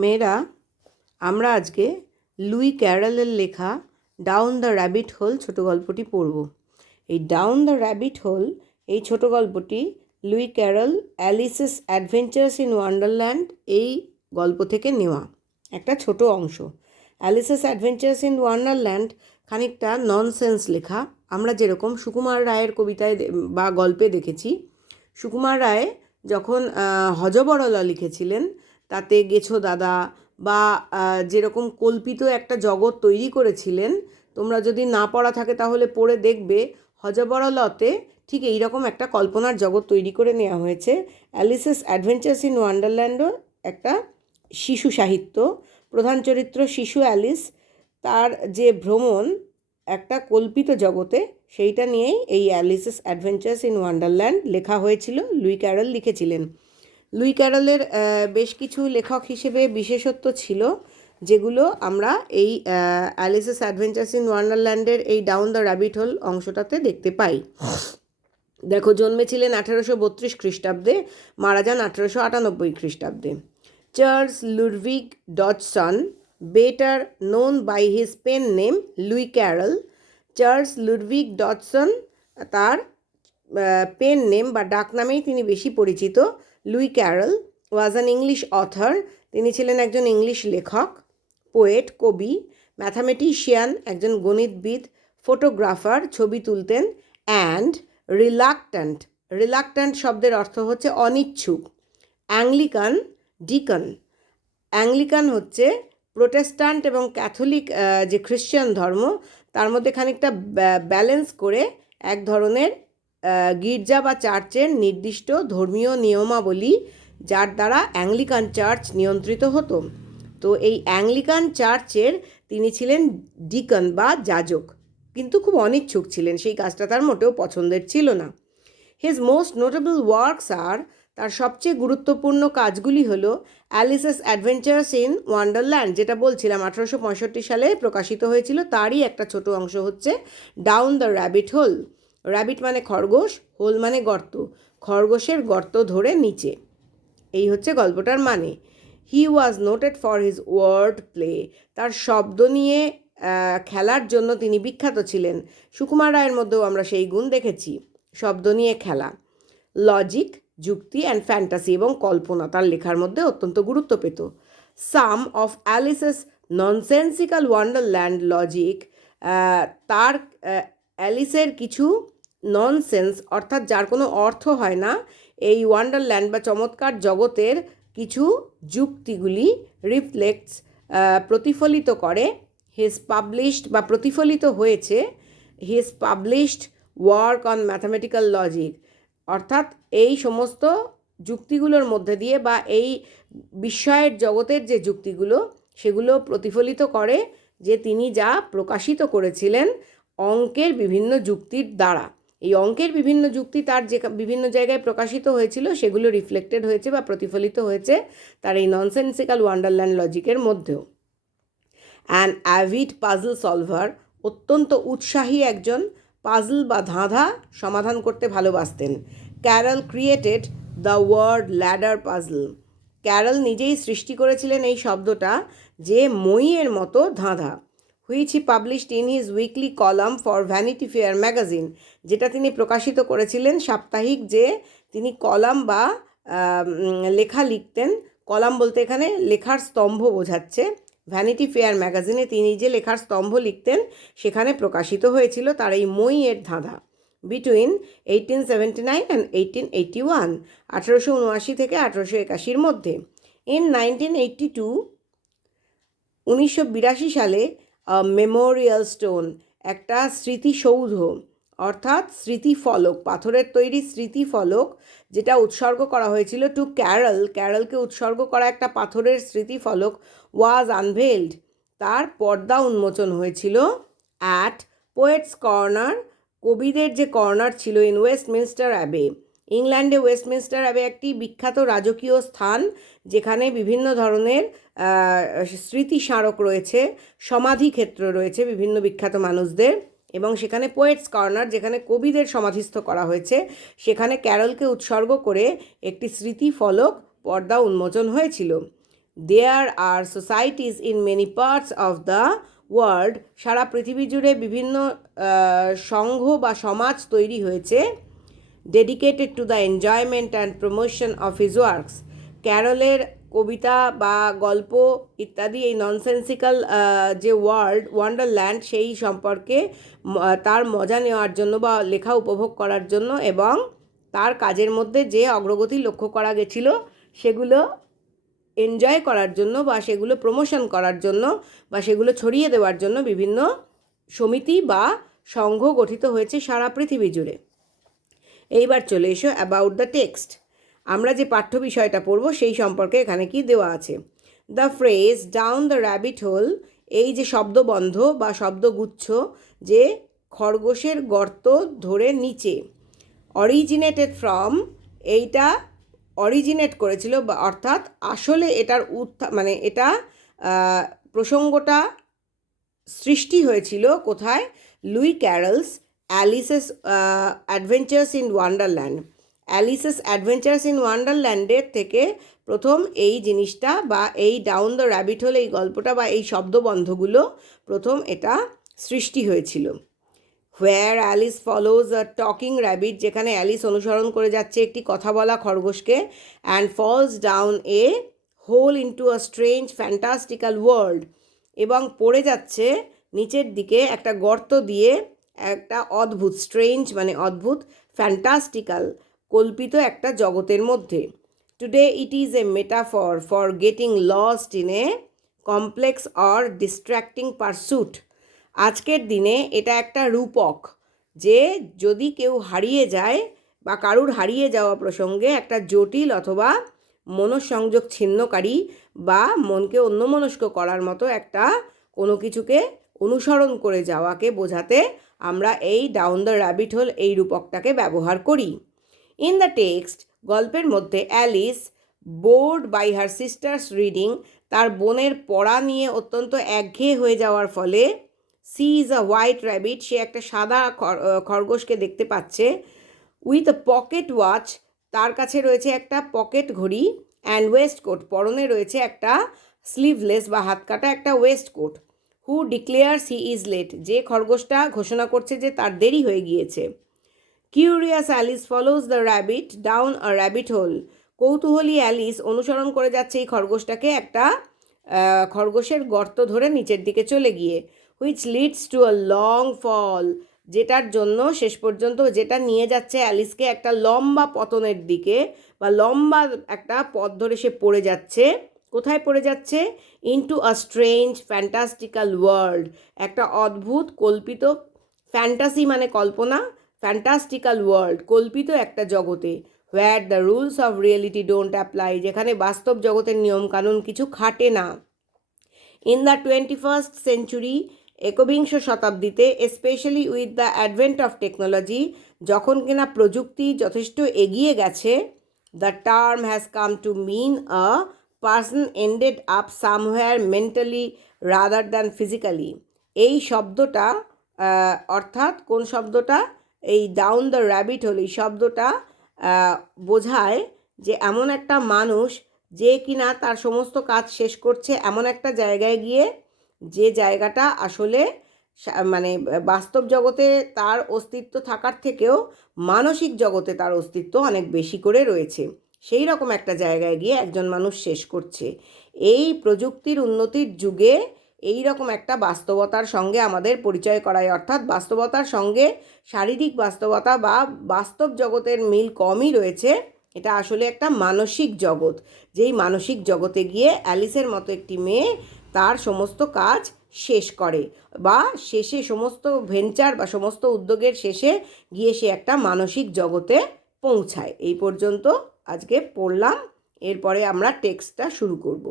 মেয়েরা, আমরা আজকে লুই ক্যারলের লেখা ডাউন দ্য র্যাবিট হোল ছোট গল্পটি পড়ব। এই ডাউন দ্য র্যাবিট হোল এই ছোট গল্পটি Lewis Carroll Alice's Adventures in Wonderland এই গল্প থেকে নেওয়া একটা ছোট অংশ। অ্যালিসেস অ্যাডভেঞ্চার্স ইন ওয়ান্ডারল্যান্ড খানিকটা ননসেন্স লেখা। আমরা যেরকম সুকুমার রায়ের কবিতায় বা গল্পে দেখেছি, সুকুমার রায় যখন হযবরলা লিখেছিলেন তাতে গেছো দাদা বা যেরকম কল্পিত একটা জগৎ তৈরি করেছিলেন, তোমরা যদি না পড়া থাকে তাহলে পড়ে দেখবে। হযবরলাতে ঠিক এইরকম একটা কল্পনার জগৎ তৈরি করে নেওয়া হয়েছে। অ্যালিসেস অ্যাডভেঞ্চার্স ইন ওয়ান্ডারল্যান্ডও একটা শিশু সাহিত্য। প্রধান চরিত্র শিশু অ্যালিস, তার যে ভ্রমণ একটা কল্পিত জগতে, সেইটা নিয়েই এই অ্যালিসেস অ্যাডভেঞ্চার্স ইন ওয়ান্ডারল্যান্ড লেখা হয়েছিল। লুই ক্যারল লিখেছিলেন। লুই ক্যারলের বেশ কিছু লেখক হিসেবে বিশেষত্ব ছিল, যেগুলো আমরা এই অ্যালিসেস অ্যাডভেঞ্চার্স ইন ওয়ান্ডারল্যান্ডের এই ডাউন দ্য র্যাবিট হোল অংশটাতে দেখতে পাই। দেখো, জন্মেছিলেন 1832 খ্রিস্টাব্দে, মারা যান 1898 খ্রিস্টাব্দে। Charles Ludwig Dodgson, better known by his pen name Lewis Carroll. Charles Ludwig Dodgson, তার পেন নেম বা ডাক নামেই তিনি বেশি পরিচিত। Lewis Carroll was an English author, তিনি ছিলেন একজন ইংলিশ লেখক, পোয়েট, কবি, ম্যাথামেটিশিয়ান, একজন গণিতবিদ, ফটোগ্রাফার, ছবি তুলতেন, অ্যান্ড রিলাক্ট্যান্ট। রিলাক্ট্যান্ট শব্দের অর্থ হচ্ছে অনিচ্ছুক। Anglican Deacon. অ্যাংলিকান হচ্ছে প্রোটেস্ট্যান্ট এবং ক্যাথলিক যে খ্রিশ্চান ধর্ম, তার মধ্যে খানিকটা ব্যালেন্স করে এক ধরনের গির্জা বা চার্চের নির্দিষ্ট ধর্মীয় নিয়মাবলী, যার দ্বারা অ্যাংলিকান চার্চ নিয়ন্ত্রিত হতো। তো এই অ্যাংলিকান চার্চের তিনি ছিলেন ডিকন বা যাজক, কিন্তু খুব অনিচ্ছুক ছিলেন, সেই কাজটা তার মোটেও পছন্দের ছিল না। হিজ মোস্ট নোটেবল ওয়ার্কস আর, তার সবচেয়ে গুরুত্বপূর্ণ কাজগুলি হলো অ্যালিসেস অ্যাডভেঞ্চার্স ইন ওয়ান্ডারল্যান্ড, যেটা বলছিলাম 1865 সালে প্রকাশিত হয়েছিল। তারই একটা ছোট অংশ হচ্ছে down the rabbit hole. Rabbit মানে খরগোশ, হোল মানে গর্ত, খরগোশের গর্ত ধরে নিচে, এই হচ্ছে গল্পটার মানে। He was noted for his wordplay, তার শব্দ নিয়ে খেলার জন্য তিনি বিখ্যাত ছিলেন। সুকুমার রায়ের মধ্যেও আমরা সেই গুণ দেখেছি, শব্দ নিয়ে খেলা। লজিক, যুক্তি, অ্যান্ড ফ্যান্টাসি এবং কল্পনা তার লেখার মধ্যে অত্যন্ত গুরুত্ব পেত। সাম অফ অ্যালিসেস ননসেন্সিক্যাল ওয়ান্ডারল্যান্ড লজিক, তার অ্যালিসের কিছু ননসেন্স অর্থাৎ যার কোনো অর্থ হয় না এই ওয়ান্ডারল্যান্ড বা চমৎকার জগতের কিছু যুক্তিগুলি রিফ্লেক্টস, প্রতিফলিত করে, হিজ পাবলিশড বা প্রতিফলিত হয়েছে, his published work on mathematical logic, অর্থাৎ এই সমস্ত যুক্তিগুলোর মধ্যে দিয়ে বা এই বিস্ময়ের জগতের যে যুক্তিগুলো, সেগুলো প্রতিফলিত করে যে তিনি যা প্রকাশিত করেছিলেন অঙ্কের বিভিন্ন যুক্তির দ্বারা। এই অঙ্কের বিভিন্ন যুক্তি তার যে বিভিন্ন জায়গায় প্রকাশিত হয়েছিল, সেগুলো রিফ্লেক্টেড হয়েছে বা প্রতিফলিত হয়েছে তার এই ননসেন্সিক্যাল ওয়ান্ডারল্যান্ড লজিকের মধ্যেও। অ্যান অ্যাভিড পাজল সলভার, অত্যন্ত উৎসাহী একজন, পাজল বা ধাঁধা সমাধান করতে ভালোবাসতেন। Carroll created the word ladder puzzle, Carroll নিজেই সৃষ্টি করেছিলেন এই শব্দটা, যে মইয়ের মতো ধাঁধা। Which he published in his weekly column for Vanity Fair magazine, যেটা তিনি প্রকাশিত করেছিলেন সাপ্তাহিক, যে তিনি কলাম বা লেখা লিখতেন। কলাম বলতে এখানে লেখার স্তম্ভ বোঝাচ্ছে। ভ্যানিটি ফেয়ার ম্যাগাজিনে তিনি যে লেখার স্তম্ভ লিখতেন, সেখানে প্রকাশিত হয়েছিল তার এই মইয়ের ধাঁধা। বিটুইন 1879 অ্যান্ড 1881, 1879 থেকে 1881 মধ্যে। ইন 1982, 1982 সালে মেমোরিয়াল স্টোন, একটা স্মৃতিসৌধ অর্থাৎ স্মৃতিফলক, পাথরের তৈরি স্মৃতিফলক, যেটা উৎসর্গ করা হয়েছিল টু ক্যারল, ক্যারলকে উৎসর্গ করা একটা পাথরের স্মৃতিফলক, ওয়াজ আনভেলড, তার পর্দা উন্মোচন হয়েছিল অ্যাট পোয়েটস কর্নার, কবিদের যে কর্নার ছিল, ইন ওয়েস্টমিনস্টার অ্যাবে। ইংল্যান্ডে ওয়েস্টমিনস্টার অ্যাবে একটি বিখ্যাত রাজকীয় স্থান, যেখানে বিভিন্ন ধরনের স্মৃতিস্মারক রয়েছে, সমাধিক্ষেত্র রয়েছে বিভিন্ন বিখ্যাত মানুষদের, এবং সেখানে পোয়েটস কর্নার, যেখানে কবিদের সমাধিস্থ করা হয়েছে, সেখানে ক্যারলকে উৎসর্গ করে একটি স্মৃতিফলক পর্দা উন্মোচন হয়েছিল। There are societies in many parts of the world, সারা পৃথিবী জুড়ে বিভিন্ন সংঘ বা সমাজ তৈরি হয়েছে dedicated to the enjoyment and promotion of his works. ক্যারলের কবিতা বা গল্প ইত্যাদি এই ননসেন্সিক্যাল যে ওয়ান্ডারল্যান্ড সেই সম্পর্কে তার মজা নেওয়ার জন্য বা লেখা উপভোগ করার জন্য এবং তার কাজের মধ্যে যে অগ্রগতি লক্ষ্য করা গেছিল সেগুলো এনজয় করার জন্য বা সেগুলো প্রমোশন করার জন্য বা সেগুলো ছড়িয়ে দেওয়ার জন্য বিভিন্ন সমিতি বা সংঘ গঠিত হয়েছে সারা পৃথিবী জুড়ে। এইবার চলে এসো অ্যাবাউট দ্য টেক্সট। আমরা যে পাঠ্য বিষয়টা পড়ব সেই সম্পর্কে এখানে কি দেওয়া আছে। The phrase down the rabbit hole, এই যে শব্দবন্ধ বা শব্দগুচ্ছ যে খরগোশের গর্ত ধরে নিচে, অরিজিনেটেড ফ্রম, এইটা অরিজিনেট করেছিল বা অর্থাৎ আসলে এটার মানে এটা প্রসঙ্গটা সৃষ্টি হয়েছিল কোথায়, Lewis Carroll's Alice's Adventures in Wonderland. Alice's Adventures in ওয়ান্ডারল্যান্ডের থেকে প্রথম এই জিনিসটা বা এই ডাউন দ্য র্যাবিট হোল এই গল্পটা বা এই শব্দবন্ধগুলো প্রথম এটা সৃষ্টি হয়েছিল। Where Alice follows a talking rabbit, যেখানে অ্যালিস অনুসরণ করে যাচ্ছে একটি কথা বলা খরগোশকে, and falls down a hole into a strange fantastical world, এবং পড়ে যাচ্ছে নিচের দিকে একটা গর্ত দিয়ে একটা অদ্ভুত, স্ট্রেঞ্জ মানে অদ্ভুত, ফ্যান্টাস্টিক্যাল কল্পিত একটা জগতের মধ্যে। Today it is a metaphor for getting lost in a complex or distracting pursuit. আজকের দিনে এটা একটা রূপক যে যদি কেউ হারিয়ে যায় বা কারুর হারিয়ে যাওয়া প্রসঙ্গে একটা জটিল অথবা মনঃসংযোগ ছিন্নকারী বা মনকে অন্যমনস্ক করার মতো একটা কোনো কিছুকে অনুসরণ করে যাওয়াকে বোঝাতে আমরা এই ডাউন দ্য র্যাবিট হোল এই রূপকটাকে ব্যবহার করি। ইন দ্য টেক্সট, গল্পের মধ্যে Alice bored by her sister's reading, তার বোনের পড়া নিয়ে অত্যন্ত একঘেয়ে হয়ে যাওয়ার ফলে, she is a white rabbit, সে একটা সাদা খরগোশকে দেখতে পাচ্ছে, উইথ আ পকেট ওয়াচ, তার কাছে রয়েছে একটা পকেট ঘড়ি, অ্যান্ড ওয়েস্ট কোট, পরনে রয়েছে একটা স্লিভলেস বা হাতকাটা একটা waist coat, who declares he is late, যে খরগোশটা ঘোষণা করছে যে তার দেরি হয়ে গিয়েছে। Curious Alice follows the rabbit down a rabbit hole, কৌতূহলী অ্যালিস অনুসরণ করে যাচ্ছে এই খরগোশটাকে একটা খরগোশের গর্ত ধরে নিচের দিকে চলে গিয়ে, which leads to a long fall, যেটার জন্য শেষ পর্যন্ত যেটা নিয়ে যাচ্ছে অ্যালিসকে একটা লম্বা পতনের দিকে বা লম্বা একটা পথ ধরে সে পড়ে যাচ্ছে। কোথায় পড়ে যাচ্ছে? Into a strange fantastical world, একটা অদ্ভুত কল্পিত, ফ্যান্টাসি মানে কল্পনা, ফ্যান্টাস্টিক্যাল ওয়ার্ল্ড কল্পিত একটা জগতে, where the rules of reality don't apply, যেখানে বাস্তব জগতের নিয়মকানুন কিছু খাটে না। ইন দ্য 21st সেঞ্চুরি, একবিংশ শতাব্দীতে, specially with the advent of technology, যখন কিনা প্রযুক্তি যথেষ্ট এগিয়ে গেছে, the term has come to mean a person ended up somewhere mentally rather than physically. এই শব্দটা অর্থাৎ কোন শব্দটা, এই ডাউন দ্য র্যাবিট হোল এই শব্দটা বোঝায় যে এমন একটা মানুষ যে কিনা তার সমস্ত কাজ শেষ করছে এমন একটা জায়গায় গিয়ে, যে জায়গাটা আসলে মানে বাস্তব জগতে তার অস্তিত্ব থাকার থেকেও মানসিক জগতে তার অস্তিত্ব অনেক বেশি করে রয়েছে, সেই রকম একটা জায়গায় গিয়ে একজন মানুষ শেষ করছে। এই প্রযুক্তির উন্নতির যুগে এই রকম একটা বাস্তবতার সঙ্গে আমাদের পরিচয় করায়, অর্থাৎ বাস্তবতার সঙ্গে শারীরিক বাস্তবতা বা বাস্তব জগতের মিল কমই রয়েছে, এটা আসলে একটা মানসিক জগৎ, যেই মানসিক জগতে গিয়ে অ্যালিসের মতো একটি মেয়ে তার সমস্ত কাজ শেষ করে বা শেষে সমস্ত ভেঞ্চার বা সমস্ত উদ্যোগের শেষে গিয়ে সে একটা মানসিক জগতে পৌঁছায়। এই পর্যন্ত আজকে পড়লাম, এরপরে আমরা টেক্সটটা শুরু করব।